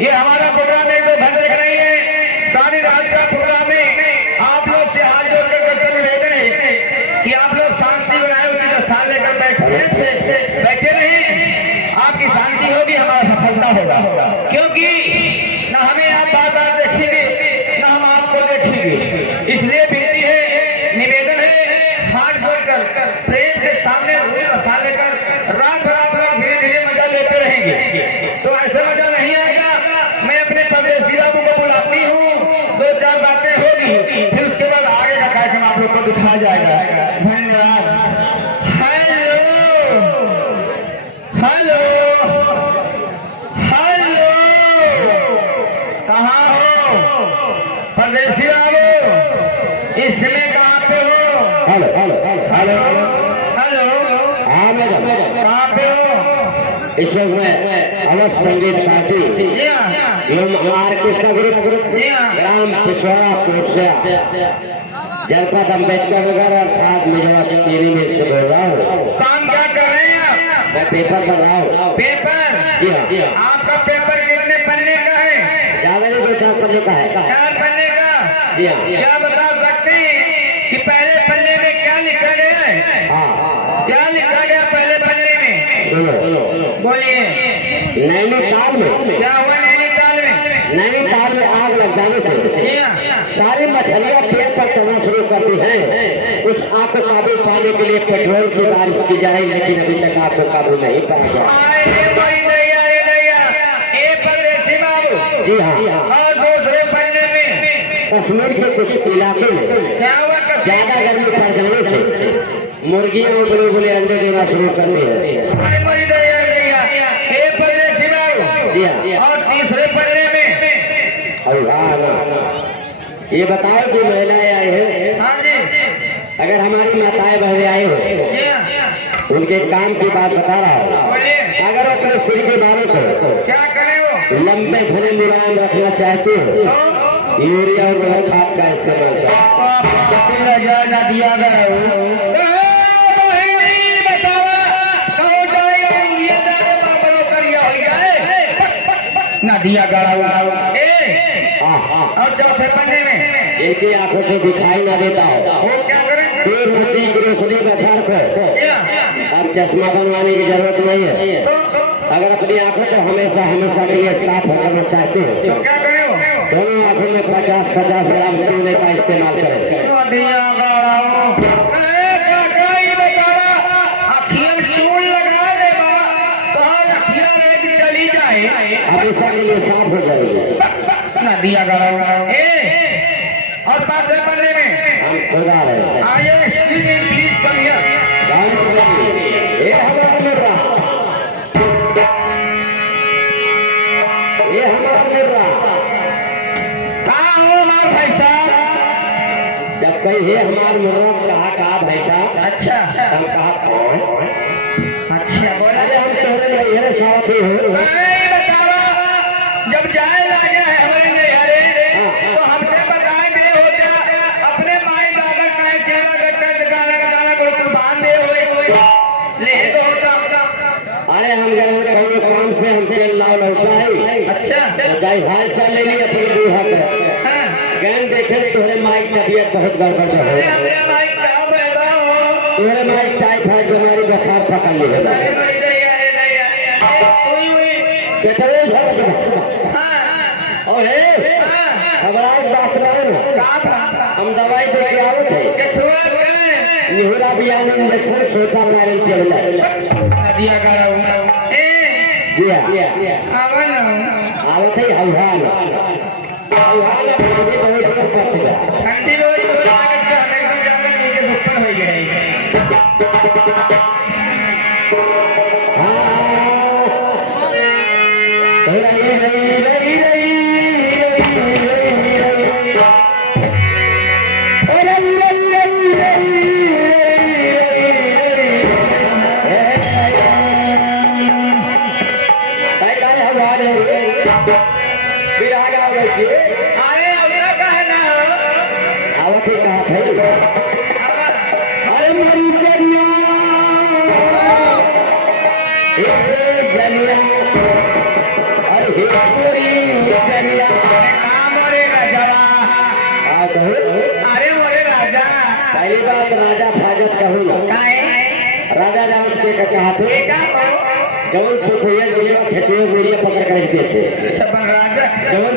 ये हमारा प्रोग्राम एक दो घंटे का नहीं है, सारी रात का प्रोग्राम है। आप लोग से हाथ जोड़कर करते निवेदन है कि आप लोग शांति बनाए उसी का स्थान लेकर बैठे रहे। आपकी शांति होगी, हमारा सफलता होगा, क्योंकि न हमें आप बार बार देखेंगे न हम आपको देखेंगे। इसलिए विनती है, निवेदन है, हाथ जोड़कर प्रेम से सामने का स्थान लेकर रात रात रात धीरे धीरे मजा लेते रहेंगे। तो ऐसे मजा नहीं आएगा। मैं अपने परदेसी बाबू को बुलाती हूँ, दो चार बातें होगी, फिर उसके बाद आगे का कार्यक्रम आप लोग को दिखाया जाएगा। धन्यवाद। हेलो हेलो हेलो, कहाँ हो परदेसी बाबू? इस समय कहाँ पे हो? हेलो हेलो हेलो हेलो, हाँ मैडम, कहाँ पे हो? इस वक्त में अवध संगीत पार्टी एवं आर्केस्ट्रा ग्रुप ग्राम पिछवाड़ा कोटसा जनपद अम्बेडकर नगर अर्थात मिजवा चीनी में से बोल रहा हूँ। काम क्या कर रहे हैं आप? मैं पेपर पढ़ रहा हूँ। पेपर? जी हाँ। आपका पेपर कितने पन्ने का है? ज्यादा नहीं, 2-4 पन्ने का है। 4 पन्ने का? जी हाँ। क्या बता सकते हैं कि पहले पन्ने में क्या लिखा गया है? हाँ, क्या लिखा गया पहले पन्ने में? सुनो बोलिए। नैनीताल में क्या हुआ नैनीताल में? नैनीताल में आग लग जाने से सारी मछलियाँ पेड़ पर चलना शुरू करती हैं। उस आग को काबू पाने के लिए पेट्रोल की बारिश की जा रही, लेकिन अभी तक आग को काबू नहीं पाया गया। जी हाँ। और दूसरे पन्ने में कश्मीर के कुछ इलाके में क्या हुआ? ज्यादा गर्मी पड़ जाने से मुर्गियाँ बुले बुले अंडे देना शुरू करती है। जी हाँ। और तीसरे पन्ने में ये बताओ कि महिलाएं आए हैं, हाँ जी, अगर हमारी माताएं बहनें आई हो, उनके काम की बात बता रहा हूँ। बोलिए। अगर अपने सिर के बालों को क्या करें वो? लंबे घने मुलायम रखना चाहते हो, यूरिया और गोबर खाद का इस्तेमाल ना दिया ना दिया गड़ा हुआ। और चौथे पन्ने में इनकी आंखों से दिखाई ना देता हो, वो क्या करें? दूर होती की रोशनी का फर्क हो। अब चश्मा बनवाने की जरूरत नहीं है। अगर अपनी आंखों को हमेशा हमेशा के लिए साफ करना चाहते हो तो क्या करें? दोनों आंखों में 50-50 ग्राम चूने का इस्तेमाल करें। अखियन रसिया रेत चली जाए हमेशा के लिए साफ हो जाएगी। नदिया गड़ा और पास पढ़ने में हम खुदा है। आइए प्लीज कम हियर। ये हमारा मुर्रा, ये हमारा मुर्रा। कहाँ हो हमारा भाई साहब? जब कोई है हमारा मुर्रा कहा भाई साहब, अच्छा हम कहा कौन? अच्छा बोला अरे हम तोरे नैहरे साथी हो। नहीं बतावा, जब जाए लागे है हमारे नैहरे तो हमसे बताए दे होता अपने माई दादा का चेहरा गट्टा गाना गाना को कुर्बान दे होए ले तो होता। अरे हम गए कहीं काम से हमसे लाव लौटा है। अच्छा जाई हाल चाल ले ली अपनी दूहा पे। हाँ। गैन देखे तोरे माई की तबीयत बहुत गड़बड़ है। अरे हमें माई क्या पैदा हो तोरे माई टाइफाइड बीमारी बुखार पकड़ ली है। अरे नहीं नहीं कोई हुई बेटवे झड़ हाँ और है हाँ घबराहट बात रहे ना। कहाँ था हम दवाई दे के आवत है। के थोड़ा गए निहुरा बियान इंजेक्शन सोता मारे चल नदिया गड़ा हुआ जी हां आवन आवत है हल्हान हल्हान पानी बहुत दूर पड़ गया। ठंडी रोज रोज आके एकदम ज्यादा नीचे दुपट्टा हो गया अरे अवरा का है ना आवत ही कहा था। अरे मरी जनिया जनिया अरे पूरी जनिया काम मोरे राजा अरे मोरे राजा पहली बात राजा फाजत कहूँ काहे राजा राम के कहा थे का जवन पुखैया जिले में खेतियों गुड़िया पकड़ कर देते थे। छपन राजा जवन